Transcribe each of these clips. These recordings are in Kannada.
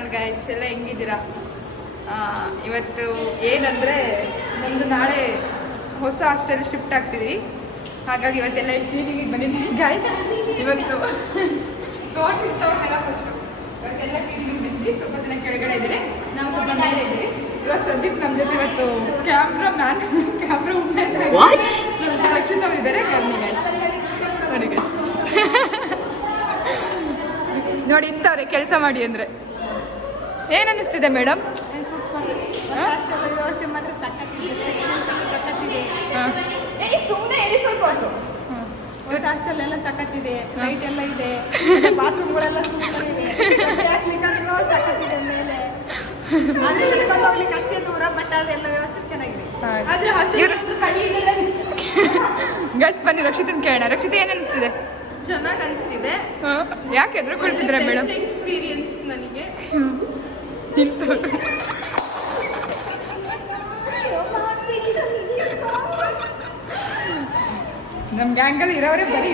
ಚಾನಲ್ ಗೈಸ್, ಎಲ್ಲ ಹೆಂಗಿದ್ದೀರಾ? ಇವತ್ತು ಏನಂದರೆ ನಮ್ಮದು ನಾಳೆ ಹೊಸ ಹಾಸ್ಟೆಲ್ ಶಿಫ್ಟ್ ಆಗ್ತಿದ್ವಿ. ಹಾಗಾಗಿ ಇವತ್ತೆಲ್ಲ ಕ್ಲೀನಿಂಗಿಗೆ ಬಂದಿದ್ದೀವಿ ಗೈಸ್. ಇವತ್ತು ತೋರಿಸಿಲ್ಲ ಫಸ್ಟು. ಇವತ್ತೆಲ್ಲ ಕ್ಲೀನಿಂಗ್ ಬಂದ್ವಿ. ಸ್ವಲ್ಪ ಜನ ಕೆಳಗಡೆ ಇದ್ದಾರೆ, ನಾವು ಸ್ವಲ್ಪ ಮೇಲೆ ಇದ್ದೀವಿ. ಇವಾಗ ಸದ್ಯಕ್ಕೆ ನಮ್ಮ ಜೊತೆ ಇವತ್ತು ಕ್ಯಾಮ್ರಾ ವುಮೆನ್ ರಕ್ಷಿತ್ ಅವರು ಇದ್ದಾರೆ. ಬನ್ನಿ ಗೈಸ್, ನೋಡಿ ಗೈಸ್ ನೋಡಿ ಇಂಥವ್ರೆ ಕೆಲಸ ಮಾಡಿ ಅಂದರೆ ಏನು ಅನ್ನಿಸ್ತಿದೆ ಮೇಡಮ್? ವ್ಯವಸ್ಥೆ ಮಾತ್ರ ಸಕ್ಕತ್ತಿದೆ. ಸುಮ್ಮನೆ ಹೇಳಿ ಸ್ವಲ್ಪ ಹೊತ್ತು. ಹೊಸ ಹಾಸ್ಟೆಲ್ ಎಲ್ಲ ಸಕ್ಕತ್ತಿದೆ, ಲೈಟ್ ಎಲ್ಲ ಇದೆ, ಬಾತ್ರೂಮ್ಗಳೆಲ್ಲ ಸೂಪರ್ ಇದೆ, ಸಕ್ಕತ್ತಿದೆ ಮೇಲೆ. ಬಂದು ಹೋಗ್ಲಿಕ್ಕೆ ಅಷ್ಟೇ ದೂರ, ಬಟ್ ಅದೆಲ್ಲ ವ್ಯವಸ್ಥೆ ಚೆನ್ನಾಗಿದೆ. ಗೈಸ್ ಬನ್ನಿ ರಕ್ಷಿತನ್ ಕೇಳೋಣ. ರಕ್ಷಿತ ಏನು ಅನಿಸ್ತಿದೆ? ಚೆನ್ನಾಗಿ ಅನಿಸ್ತಿದೆ. ಯಾಕೆ ಎದುರುಕೊಳ್ತಿದ್ರೆ ಮೇಡಮ್? ಎಕ್ಸ್ಪೀರಿಯನ್ಸ್ ನನಗೆ. ನಮ್ಮ ಗ್ಯಾಂಗಲ್ಲಿ ಇರೋರೇ ಬರೀ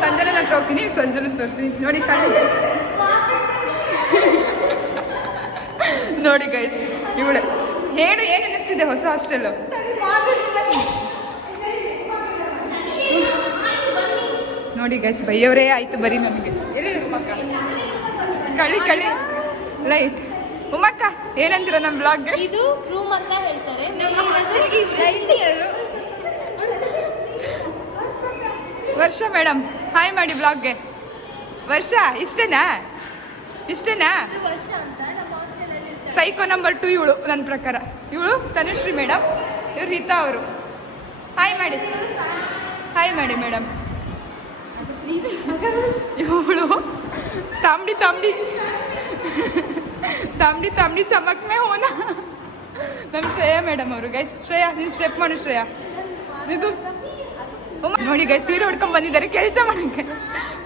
ಸಂಜನ ಹತ್ರ ಹೋಗ್ತೀನಿ, ಸಂಜನ ತೋರಿಸ್ತೀನಿ. ನೋಡಿ ಗೈಸ್, ನೋಡಿ ಗೈಸ್ ಇವಳೆ ಹೇಳು, ಏನು ಅನ್ನಿಸ್ತಿದೆ ಹೊಸ ಹಾಸ್ಟೆಲ್ಲು? ನೋಡಿ ಗೈಸ್ ಬೈಯವರೇ ಆಯ್ತು ಬರೀ ನಮಗೆ. ಎಲ್ಲಿ ಉಮ್ಮಕ್ಕ ಕಳಿ ಲೈಟ್. ಉಮ್ಮಕ್ಕ ಏನಂತೀರ ನಮ್ಮ ಬ್ಲಾಗ್ಗೆ? ಇದು ರೂಮ್ ಅಂತ ಹೇಳ್ತಾರೆ. ವರ್ಷ ಮೇಡಮ್ ಹಾಯ್ ಮಾಡಿ ಬ್ಲಾಗ್ಗೆ. ವರ್ಷ ಇಷ್ಟೇನಾ? ಸೈಕೋ ನಂಬರ್ 2 ಇವಳು ನನ್ನ ಪ್ರಕಾರ. ಇವಳು ತನುಶ್ರೀ ಮೇಡಮ್, ಇವ್ರು ಹಿತಾ ಅವರು. ಹಾಯ್ ಮಾಡಿ ಮೇಡಮ್. ಇವಳು ತಾಂಬಡಿ ಚಮಕ್ ಮೇ ಹೋನ. ನಮ್ಮ ಶ್ರೇಯಾ ಮೇಡಮ್ ಅವರು. ಗೈಸ್ ಶ್ರೇಯಾ ನೀನು ಸ್ಟೆಪ್ ಮಾಡು ಶ್ರೇಯಾ. ಇದು ನೋಡಿ ಗೈಸ್ ಸೀರೆ ಹೊಡ್ಕೊಂಡು ಬಂದಿದ್ದಾರೆ ಕೆಲಸ ಮಾಡೋಕ್ಕೆ.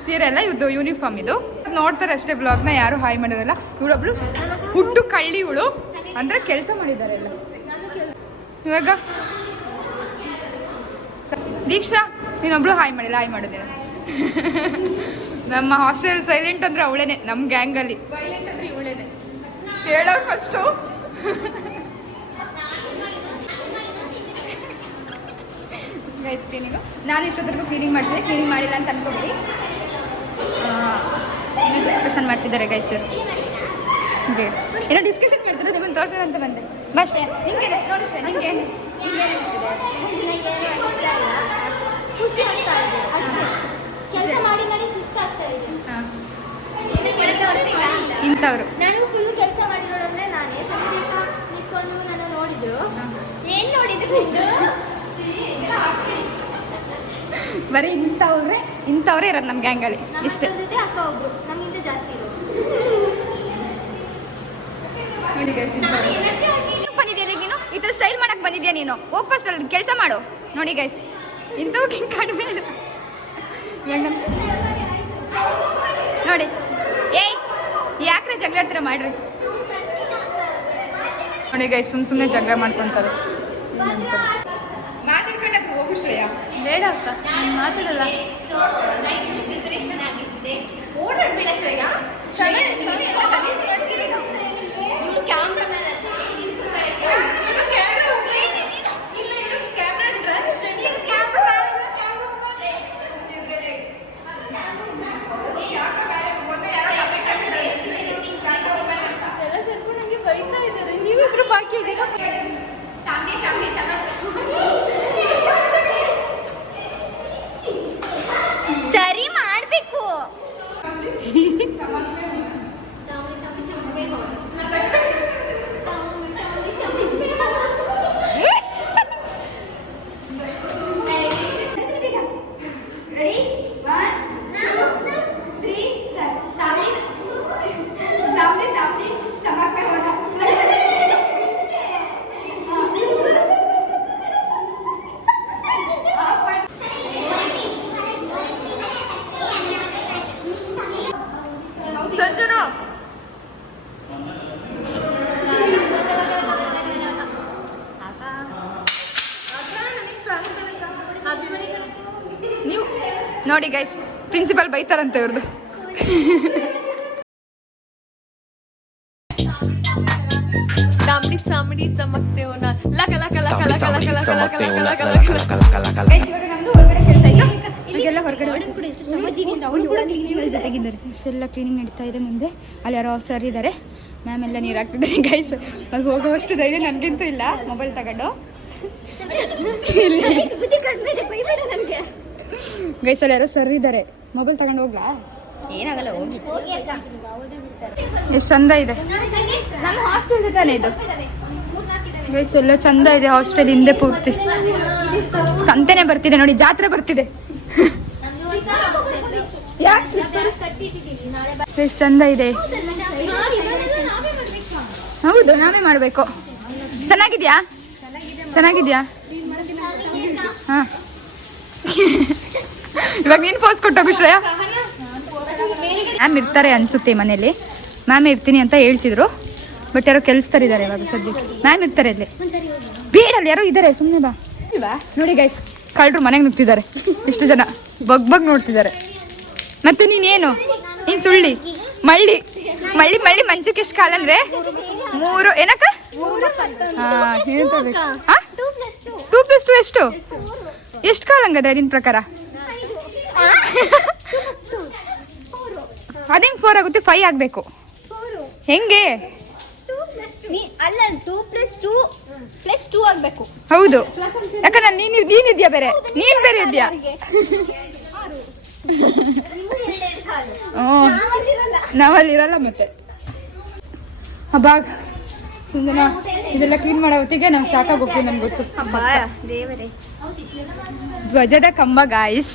ಸೀರೆ ಎಲ್ಲ ಇವ್ರದ್ದು ಯೂನಿಫಾರ್ಮ್. ಇದು ನೋಡ್ತಾರೆ ಅಷ್ಟೇ ಬ್ಲಾಗ್ನ, ಯಾರು ಹಾಯ್ ಮಾಡಿರಲ್ಲ. ಇವಳೊಬ್ಳು ಹುಟ್ಟು ಕಳ್ಳಿ ಇವಳು, ಅಂದರೆ ಕೆಲಸ ಮಾಡಿದ್ದಾರೆ ಎಲ್ಲ. ಇವಾಗ ದೀಕ್ಷಾ ನೀನೊಬ್ಳು ಹಾಯ್ ಮಾಡಿಲ್ಲ, ಹಾಯ್ ಮಾಡೋದೇನು? ನಮ್ಮ ಹಾಸ್ಟೆಲ್ ಸೈಲೆಂಟ್ ಅಂದ್ರೆ ಅವಳೇನೆ, ನಮ್ಮ ಗ್ಯಾಂಗಲ್ಲಿ ವೈಲೆಂಟ್ ಅಂದ್ರೆ ಇವಳೇನೆ. ಹೇಳೋರು ಫಸ್ಟು. ಗೈಸ್ ಕ್ಲೀನಿಂಗು ನಾನು ಇಷ್ಟೊತ್ತರೆಗೂ ಕ್ಲೀನಿಂಗ್ ಮಾಡ್ತಿದ್ದೆ, ಕ್ಲೀನಿಂಗ್ ಮಾಡಿಲ್ಲ ಅಂತ ಅನ್ಕೊಬಿಡಿ. ಏನೋ ಡಿಸ್ಕಷನ್ ಮಾಡ್ತಿದ್ದಾರೆ ಗೈಸ್ ಅವರು. ಏನೋ ಡಿಸ್ಕಷನ್ ಮಾಡ್ತಿದ್ರೆ ನಿಮ್ಮನ್ನು ತೋರಿಸೋಣ ಅಂತ ಬಂದೆ. ಬಸ್ ನಿಂಗೆ ನೋಡಿಸ್ರೆ ನಿಂಗೆ ಖುಷಿ ಆಗ್ತಾ ಇದೆ ಅಷ್ಟೇ. ಕೆಲಸ ಮಾಡಿ ಸುಸ್ತಾಗ್ತಾ ಇದೆ. ಇಂಥವ್ರು ನಾನು ಫುಲ್ ಕೆಲಸ ಮಾಡಿ ನೋಡಿದ್ರೆ ನಾನೇ ಸಂದೀಪ ನಿಂತ್ಕೊಂಡು ನಾನು ನೋಡಿದ್ರು. ಏನ್ ನೋಡಿದ್ರು? ಬರೀ ಇಂಥವ್ರೇ ಇರೋದು ನಮ್ಮ ಗ್ಯಾಂಗಲ್ಲಿ. ಇಷ್ಟೇ ಜೊತೆ ಅಕ್ಕ ಒಬ್ರು ನಮ್ಗಿಂತ ಜಾಸ್ತಿ ಇರೋದು. ನೋಡಿ ಗೈಸ್ ಬಂದಿದ್ಯಾ ನೀನು? ಈ ಥರ ಸ್ಟೈಲ್ ಮಾಡಕ್ ಬಂದಿದ್ಯಾ ನೀನು? ಹೋಗ್ ಫಸ್ಟ್ ಅಲ್ಲಿ ಕೆಲಸ ಮಾಡು. ನೋಡಿ ಗೈಸ್ ಇಂಥವ್ರಿಗೆ ಹಿಂಗೆ ಕಡಿಮೆ ನೋಡಿ. ಏಯ್ ಯಾಕ್ರೆ ಜಗಳ ಆಡ್ತೀರ? ಮಾಡ್ರಿ. ನೋಡಿ ಗೈಸ್ ಸುಮ್ಮನೆ ಜಗಳ ಮಾಡ್ಕೊಂತಾರೆ. ಮಾತಾಡ್ಕೊಂಡ ಹೋಗು ಶ್ರೇಯಾ. ಬೇಡ ಅಕ್ಕ, ನಾನು ಮಾತಾಡಲ್ಲ. ಪ್ರಿಪರೇಷನ್ ಆಗಿರ್ತಿದೆ. ಓಡಾಡ್ಬೇಡ ಶ್ರೇಯಾ. ಕ್ಯಾಮ್ರಾಮನ್ ನೀವಿಬ್ರು ಬಾಕಿ ಇದ್ದೀರಾ? ಸರಿ ಮಾಡ್ಬೇಕು. ಸಂಜನಾ ನೀವು ನೋಡಿ ಗೈಸ್, ಪ್ರಿನ್ಸಿಪಲ್ ಬೈತಾರಂತೆ ಇವ್ರದ್ದು. तांबडी चांबडी चमकते हो ना luck luck luck luck luck luck Guys, ಇವಾಗ ನಮ್ದು ಹೊರಗಡೆ ಕೆಲಸ ಆಯ್ತಾ ಈಗೆಲ್ಲ ಹೊರಗಡೆ ಎಲ್ಲ ಕ್ಲೀನಿಂಗ್ ನಡೀತಾ ಇದೆ. ಮುಂದೆ ಅಲ್ಲಿ ಯಾರೋ ಸರ್ ಇದ್ದಾರೆ, ಮ್ಯಾಮ್ ಎಲ್ಲ ನೀರು ಹಾಕ್ತಿದ್ದಾರೆ. ಗೈಸ್ ಅಲ್ಲಿ ಹೋಗೋವಷ್ಟು ಧೈರ್ಯ ನನಗಂತೂ ಇಲ್ಲ. ಮೊಬೈಲ್ ತಗೊಂಡು ಗೈಸ್ ಅಲ್ಲಿ ಯಾರೋ ಸರ್ ಇದ್ದಾರೆ, ಮೊಬೈಲ್ ತಗೊಂಡು ಹೋಗ್ಲಾ? ಏನಾಗಲ್ಲ, ಹೋಗಿ ಎಷ್ಟು ಚಂದ ಇದೆ ನಮ್ಮ ಹಾಸ್ಟೆಲ್ ತಾನೆ ಇದು. ಗೈಸ್ ಎಲ್ಲ ಚಂದ ಇದೆ ಹಾಸ್ಟೆಲ್. ಹಿಂದೆ ಪೂರ್ತಿ ಸಂತೆನೆ ಬರ್ತಿದೆ ನೋಡಿ, ಜಾತ್ರೆ ಬರ್ತಿದೆ. ಎಷ್ಟು ಚಂದ ಇದೆ. ಹೌದು, ನಾವೇ ಮಾಡ್ಬೇಕು. ಚೆನ್ನಾಗಿದ್ಯಾ? ಚೆನ್ನಾಗಿದ್ಯಾ? ಹಾ ಇವಾಗ ನೀನು ಪೋಸ್ ಕೊಟ್ಟೋಗು ಶ್ರೇಯ. ಮ್ಯಾಮ್ ಇರ್ತಾರೆ ಅನ್ಸುತ್ತೆ ಮನೇಲಿ. ಮ್ಯಾಮ್ ಇರ್ತೀನಿ ಅಂತ ಹೇಳ್ತಿದ್ರು, ಬಟ್ ಯಾರೋ ಕೆಲಸದಲ್ಲಿದ್ದಾರೆ ಇವಾಗ ಸದ್ಯಕ್ಕೆ. ಮ್ಯಾಮ್ ಇರ್ತಾರೆ ಇಲ್ಲಿ. ಬೇಡಲ್ಲಿ ಯಾರೋ ಇದ್ದಾರೆ, ಸುಮ್ಮನೆ ಬಾ. ನೋಡಿ ಗೈಸ್, ಕಳ್ಳರು ಮನೆಗೆ ನುಗ್ತಿದ್ದಾರೆ. ಇಷ್ಟು ಜನ ಬಗ್ ನೋಡ್ತಿದ್ದಾರೆ. ಮತ್ತೆ ನೀನೇನು, ನೀನು ಸುಳ್ಳಿ ಮಳ್ಳಿ ಮಳ್ಳಿ ಮಳ್ಳಿ ಮಂಚಕ್ಕೆ ಎಷ್ಟು ಕಾಲ ಅಂದ್ರೆ 3 ಏನಕ್ಕ? ಹಾಂ, ಏನು ತಗೋಬೇಕು? ಹಾಂ, 2+2 ಎಷ್ಟು? ಎಷ್ಟು ಕಾಲ ಹಂಗದ ನಿನ್ನ ಪ್ರಕಾರ? ಅದೇಂಗೆ 4 ಆಗುತ್ತೆ? 5 ಆಗಬೇಕು. ಹೆಂಗೆ? ಅಲ್ಲ, 2+2 ಆಗ್ಬೇಕು. ಹೌದು, ಯಾಕಂದ್ರೆ ನೀನಿದ್ಯಾ ಬೇರೆ, ನೀನ್ ಬೇರೆ ಇದೆಯಾ? ಹ್ಞೂ, ನಾವಲ್ಲಿರಲ್ಲ. ಮತ್ತೆ ಹಬ್ಬ ಸುಂದನ ಇದೆಲ್ಲ ಕ್ಲೀನ್ ಮಾಡೋ ಹೊತ್ತಿಗೆ ನಾವು ಸಾಕಾಗಿ ಹೋಗ್ತೀವಿ. ನನ್ಗೆ ಗೊತ್ತು. ಧ್ವಜದ ಕಂಬ ಗಾಯ್ಸ್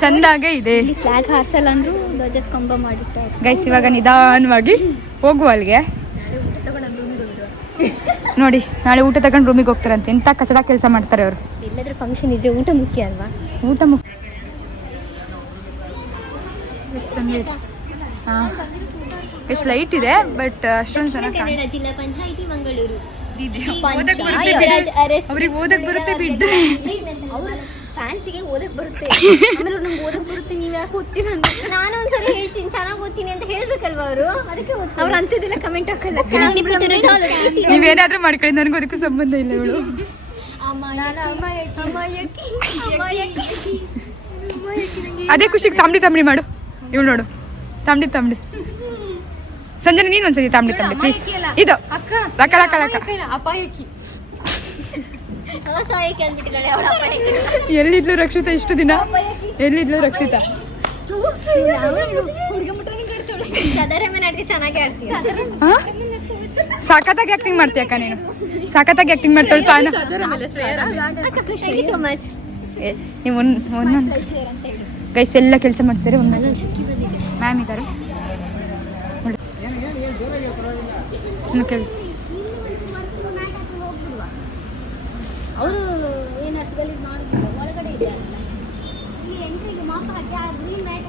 ಚಂದಾಗೆ ಇದೆ. ಫ್ಲಾಗ್ ಹಾರ್ಸಲ್ಲ ಅಂದ್ರು ಧ್ವಜದ ಕಂಬ ಮಾಡಿಟ್ಟಾರೆ ಗೈಸ್. ಇವಾಗ ನಿಧಾನವಾಗಿ ಹೋಗುವ ಅಲ್ಲಿಗೆ. ನೋಡಿ, ನಾಳೆ ಊಟ ತಗೊಂಡು ರೂಮಿಗೆ ಹೋಗ್ತಾರಂತೆ. ಎಂತ ಕಚಡ ಕೆಲಸ ಮಾಡ್ತಾರೆ ಅವರು. ಎಲ್ಲಾದ್ರೂ ಫಂಕ್ಷನ್ ಇದ್ರೆ ಊಟ ಮುಖ್ಯ ಅಲ್ವಾ? ಊಟ ಮುಖ್ಯ. ಎಷ್ಟು ಚಂದ ಇದೆ. ಹಾಂ, ಎಷ್ಟು ಲೈಟ್ ಇದೆ, ಬಟ್ ಅಷ್ಟೊಂದು ಚೆನ್ನಾಗಿ ಕನ್ನಡ ಜಿಲ್ಲಾ ಪಂಚಾಯಿತಿ ಮಂಗಳೂರು. ಅವ್ರಿಗೆ ಓದಕ್ ಬರುತ್ತೆ ಬಿಡ್ರೆ. ಅವ್ರ ಫ್ಯಾನ್ಸಿಗೆ ಓದಕ್ ಬರುತ್ತೆ, ಆಮೇಲೆ ನಮ್ಗೆ ಓದಕ್ ಬರುತ್ತೆ. ನೀವ್ ಯಾಕೆ ಓದ್ತೀರ ಅಂತ ನಾನು ಒಂದ್ಸರಿ ಹೇಳ್ತೀನಿ, ಚೆನ್ನಾಗಿ ಓದ್ತೀನಿ ಅಂತ ಹೇಳ್ಬೇಕಲ್ವಾ ಅವರು. ಅದಕ್ಕೆ ಅವ್ರು ಅಂತಿದ್ದೆಲ್ಲ ಕಮೆಂಟ್ ಹಾಕಲ್ಲ. ನೀವೇನಾದ್ರೂ ಮಾಡ್ಕೊಳ್ಳಿ, ನನಗೂ ಅದಕ್ಕೂ ಸಂಬಂಧ ಇಲ್ಲ. ಇವಳು ಅದೇ ಖುಷಿಗೆ ತಾಂಬಡಿ ಮಾಡು. ಇವಳು ನೋಡು, ತಾಂಬಡಿ. ಸಂಜೆ ನೀನು ಒಂದ್ಸತಿ ತಾಂಬಡಿ ಪ್ಲೀಸ್. ಇದು ಲಕ ಲಕ ಲಕ ಅಪಾಯಕಿ ಎಲ್ಲಿದ್ಲು ರಕ್ಷಿತಾ ಇಷ್ಟು ದಿನ? ಎಲ್ಲಿದ್ಲು ರಕ್ಷಿತಾ? ಚೆನ್ನಾಗಿ ಆಡ್ತೀವಿ. ಸಾಕತ್ತಾಗಿ ಆಕ್ಟಿಂಗ್ ಮಾಡ್ತೀಯಕ್ಕ ನೀನು. ಸಾಕತ್ತಾಗಿ ಆಕ್ಟಿಂಗ್ ಮಾಡ್ತಾಳೆ ಸಾನ. So much. ನೀವು ಒಂದೊಂದು ಗೈಸ್ ಎಲ್ಲ ಕೆಲಸ ಮಾಡ್ತಾರೆ. ಒಂದೊಂದು ಮ್ಯಾಮ್ ಇದ್ದಾರೆ ಕೆಲಸ. ಅವರು ಏನು ಅರ್ಥದಲ್ಲಿ ಮಾಡಿಲ್ಲ, ಒಳಗಡೆ ಇದೆ ಇಲ್ಲಿ ಎಂಟ್ರಿಗೆ ಮಾಪ ಹಾಕಿ ಆ ಗ್ರೀನ್ ಮ್ಯಾಟ್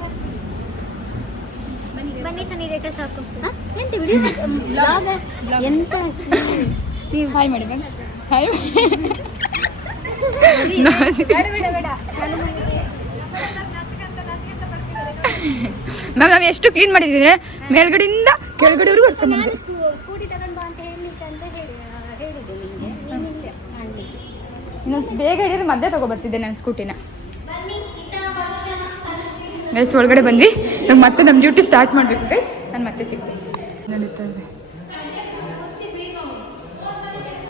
ಬನ್ನಿ ಸನಿ ರೇಖಾ ಸಾಕು. ಎಂತ ವಿಡಿಯೋ ಎಂತ ನೀವು ಹಾಯ್ ಮಾಡಿ ಮ್ಯಾಮ್. ಹಾಯ್ ಮ್ಯಾಮ್, ನಾವು ಎಷ್ಟು ಕ್ಲೀನ್ ಮಾಡಿದ್ದೀವಿ ಮೇಲ್ಗಡೆಯಿಂದ ಕೆಳಗಡೆವರೆಗೂ ಒರೆಸ್ಕೊಂಡ್ಬಂದು. ಸ್ಕೂಟಿ ತಗೊಂಡ್ ಬಾ ಅಂತ ಹೇಳಿಕ್ಕೆ ಅಂತ ಹೇಳಿದ್ದೆ ನಿಮಗೆ. ಇನ್ನೊಂದು ಬೇಗ ಹೇಳಿದ್ರೆ ಮಧ್ಯೆ ತಗೊಬರ್ತಿದ್ದೆ ನಾನು ಸ್ಕೂಟಿನ. ಗೈಸ್ ಒಳಗಡೆ ಬಂದ್ವಿ. ನಾವು ಮತ್ತೆ ನಮ್ಮ ಡ್ಯೂಟಿ ಸ್ಟಾರ್ಟ್ ಮಾಡಬೇಕು ಗೈಸ್. ನಾನು ಮತ್ತೆ ಸಿಗ್ತೀನಿ. ನಡೀತಾ ಇದೆ,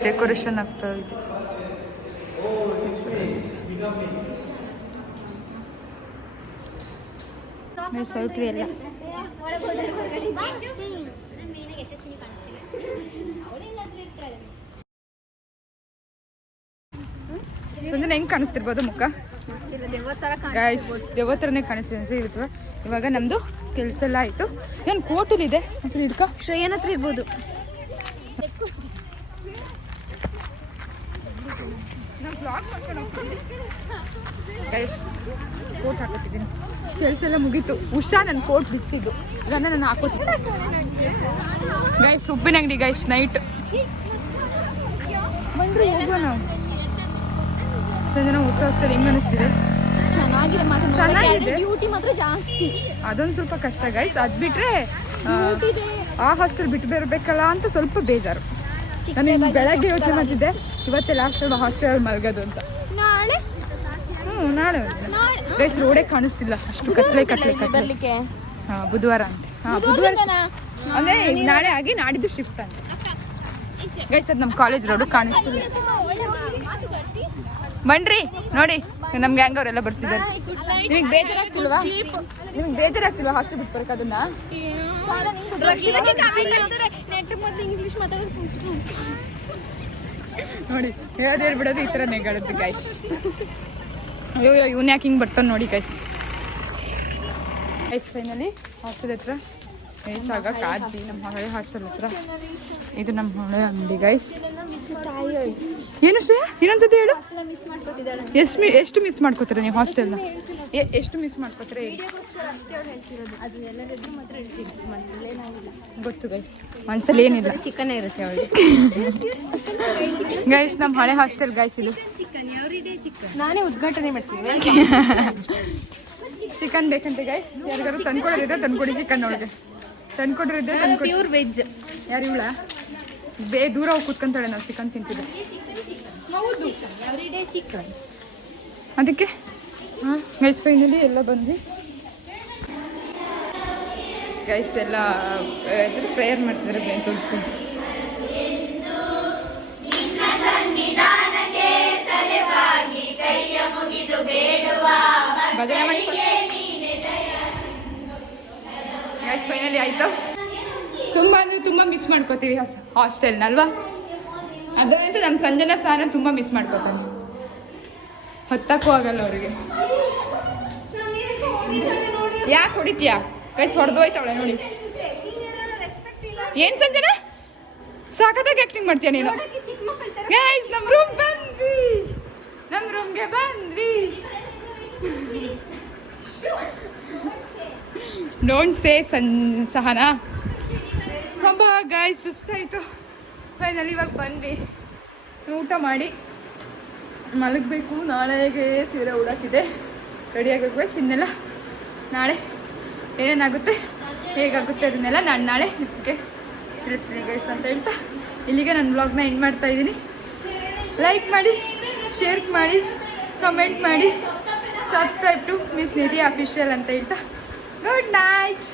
ಡೆಕೋರೇಷನ್ ಆಗ್ತಾ ಇದೆ. ಗೈಸ್ ಹೊರಟ್ವಿ ಎಲ್ಲ. ಸುಂದರ ಹೆಂಗೆ ಕಾಣಿಸ್ತಿರ್ಬೋದು ಮುಖ? ಗೈಸ್ ದೆವ್ವ ಥರನೇ ಕಾಣಿಸ್ತಿದೆ ಇರುತ್ತವ. ಇವಾಗ ನಮ್ಮದು ಕೆಲಸ ಎಲ್ಲ ಆಯಿತು. ಏನು ಕೋಟಲ್ಲಿದೆ ಒಂದ್ಸಲ ಹಿಡ್ಕೊ. ಶ್ರೇಯನ ಹತ್ರ ಇರ್ಬೋದು. ನಾವು ಬ್ಲಾಗ್ ಮಾಡ್ಕೊಂಡು ಹೋಗ್ತೀವಿ ಗೈಸ್. ಕೋಟ್ ಹಾಕೋತಿದ್ದೀನಿ. ಕೆಲಸ ಎಲ್ಲ ಮುಗೀತು. ಉಷಾ ನನ್ನ ಕೋಟ್ ಬಿಡಿಸಿದ್ದು, ಅದನ್ನು ನಾನು ಹಾಕೋತಿದ್ದೆ ಗೈಸ್. ಉಪ್ಪಿನ ಅಂಗಡಿ ಗೈಸ್. ನೈಟ್ ಬಂದರೆ ಹೋಗುವ ನಾವು. ಜನ ಹೊಸ ಹೆಂಗೆ ಅನಿಸ್ತಿದೆ? ಚೆನ್ನಾಗಿ ಚೆನ್ನಾಗಿದೆ ಮಾತ್ರ ಚೆನ್ನಾಗಿದೆ. ಡ್ಯೂಟಿ ಮಾತ್ರ ಜಾಸ್ತಿ. ಅದೊಂದು ಸ್ವಲ್ಪ ಕಷ್ಟ ಗೈಸ್. ಅದು ಬಿಟ್ರೆ ಡ್ಯೂಟಿ ಇದೆ. ಆ ಹಾಸ್ಟೆಲ್ ಬಿಟ್ಟು ಬರಬೇಕಲ್ಲ ಅಂತ ಸ್ವಲ್ಪ ಬೇಜಾರು. ನಾನು ಬೆಳಗ್ಗೆ ಯೋಚನೆ ಮಾಡ್ತಿದ್ದೆ ಇವತ್ತೇ ಲಾಸ್ಟ್ ಹಾಸ್ಟೆಲ್ ಮಲಗೋದು ಅಂತ. ನಾಳೆ ನಾಳೆ ಗೈಸ್ ರೋಡೇ ಕಾಣಿಸ್ತಿಲ್ಲ, ಅಷ್ಟು ಕತ್ಲೆ ಕತ್ಲೆ ಕತ್ಲೆ. ಬರ್ಲಿಕ್ಕೆ ಬುಧವಾರ ಅಂತ. ಬುಧವಾರ ಅಂದ್ರೆ ನಾಳೆ ಆಗಿ ನಾಡಿದ್ದು ಶಿಫ್ಟ್ ಅಂತ ಗೈಸ್. ಅದು ನಮ್ಮ ಕಾಲೇಜ್ ರೋಡು ಕಾಣಿಸ್ತಿಲ್ಲ. ಬನ್ರಿ ನೋಡಿ, ನಮ್ ಗ್ಯಾಂಗ್ ಅವರೆಲ್ಲ ಬರ್ತಿದ್ದಾರೆ. ನಿಮಗೆ ಬೇಜಾರಾಗ್ತಿಲ್ವಾ? ನಿಮಗೆ ಬೇಜಾರಾಗ್ತಿಲ್ವಾ ಹಾಸ್ಟೆಲ್ ಬಿಟ್ಟು ಬರಕ್ಕೆ? ಅದನ್ನ ಇಂಗ್ಲಿಷ್ ಮಾತಾಡೋದು ನೋಡಿ, ಹೇಳ್ಬಿಡೋದು ಈ ಥರ ನೆಗಾಡುತ್ತೆ ಗೈಸ್. ಅಯ್ಯೋ ಇವನ್ ಯಾಕೆ ಹಿಂಗೆ ಬರ್ತಾನೆ ನೋಡಿ ಗೈಸ್. ಗೈಸ್ ಫೈನಲಿ ಹಾಸ್ಟೆಲ್ ಹತ್ರ ಗೈಸ್ ಆಗ ಕಾದ್ವಿ. ನಮ್ಮ ಹಳೆ ಹಾಸ್ಟೆಲ್ ಹತ್ರ ಇದು ನಮ್ಮ ಹಳೆ ಅಂಗಡಿ ಗೈಸ್. ಏನು ಶ್ರೇಯ ಇನ್ನೊಂದ್ಸತಿ ಹೇಳು. ಮಿಸ್ ಮಾಡ್ಕೊತಿದ್ದಾಳೆ. ಎಷ್ಟು ಮಿಸ್ ಮಾಡ್ಕೋತೀರ ನೀವು ಹಾಸ್ಟೆಲ್ನ? ಎಷ್ಟು ಮಿಸ್ ಮಾಡ್ಕೋತೀರ ಹೇಳಿ? ಅದು ಎಲ್ಲರಿದ್ರು ಮಾತ್ರ ಹೇಳ್ತಿದ್ವಿ, ಮನೇನಾಗಿಲ್ಲ. ಗೊತ್ತು ಗೈಸ್, ಮನ್ಸಲ್ಲಿ ಏನಿಲ್ಲ. ಚಿಕನ್ ಇರುತ್ತೆ ಅವಳಿಗೆ. ಗೈಸ್ ನಮ್ಮ ಹಳೆ ಹಾಸ್ಟೆಲ್ ಗೈಸ್ ಇದು. ನಾನೇ ಉದ್ಘಾಟನೆ ಮಾಡ್ತೀನಿ. ಚಿಕನ್ ಬೇಕಂತೆ ಗೈಸ್. ಯಾರಿಗಾರು ತಂದ್ಕೊಡೋದಿದ್ರೆ ತಂದ್ಕೊಡಿ. ಚಿಕನ್ ಒಳಗೆ ತಂದ್ಕೊಡ್ರಿದ್ರೆ ತಂದ್ಕೊಡಿ. Pure veg. ಯಾರು ಇವಳ ದೂರ ಹೋಗಿ ಕೂತ್ಕೊಂತಾಳೆ ನಾವು ಚಿಕನ್ ತಿಂತಿದ್ದೆ. ಹೌದು, ಎವ್ರಿಡೇ ಚಿಕನ್. ಅದಕ್ಕೆ ಗೈಸ್ ಫೈನಲಿ ಎಲ್ಲ ಬಂದ್ವಿ ಗೈಸ್. ಎಲ್ಲ ಪ್ರೇಯರ್ ಮಾಡ್ತಿದ್ದಾರೆ, ಬೇರೆ ತೋರಿಸ್ತೀನಿ. ಭಜನೆ ಮಾಡಿ ಗೈಸ್. ಫೈನಲಿ ಆಯ್ತು. ತುಂಬ ಅಂದರೆ ತುಂಬ ಮಿಸ್ ಮಾಡ್ಕೋತೀವಿ ಹಾಸ್ಟೆಲ್ನ ಅಲ್ವಾ? ಅದರಂತೆ ನಮ್ಮ ಸಂಜನಾ ಸಹನ ತುಂಬ ಮಿಸ್ ಮಾಡ್ಕೋತಾನೆ. ಹತ್ತಕ್ಕೂ ಆಗಲ್ಲ ಅವ್ರಿಗೆ. ಯಾಕೆ ಹೊಡಿತೀಯಾ ಗೈಸ್? ಹೊಡೆದೋಯ್ತವಳೆ ನೋಡಿ. ಏನ್ ಸಂಜನಾ ಸಾಕತ್ತಾಗಿ ಆಕ್ಟಿಂಗ್ ಮಾಡ್ತೀಯ ನೀನು. ಗೈಸ್ ನಮ್ಮ ರೂಮ್ ಬಂದ್ವಿ, ನಮ್ಮ ರೂಮ್ಗೆ ಬಂದ್ವಿ. Don't say Sahana. ಹಬ್ಬ ಗಾಯ್ ಸುಸ್ತಾಯಿತು. ಫೈನಲಿ ಇವಾಗ ಬಂದ್ವಿ, ಊಟ ಮಾಡಿ ಮಲಗಬೇಕು. ನಾಳೆಗೆ ಸೀರೆ ಉಡೋಕ್ಕಿದೆ, ರೆಡಿಯಾಗಬೇಕು ಗೈಸ್. ಇನ್ನೆಲ್ಲ ನಾಳೆ ಏನೇನಾಗುತ್ತೆ ಹೇಗಾಗುತ್ತೆ ಅದನ್ನೆಲ್ಲ ನಾನು ನಾಳೆ ನಿಮಗೆ ತಿಳಿಸ್ತೀನಿ ಗೈಸ್ ಅಂತ ಹೇಳ್ತಾ ಇಲ್ಲಿಗೆ ನನ್ನ ಬ್ಲಾಗ್ನ ಎಂಡ್ ಮಾಡ್ತಾ ಇದ್ದೀನಿ. ಲೈಕ್ ಮಾಡಿ, ಶೇರ್ ಮಾಡಿ, ಕಮೆಂಟ್ ಮಾಡಿ, subscribe to miss Nidhi official ಅಂತ ಹೇಳ್ತಾ ಗುಡ್ ನೈಟ್.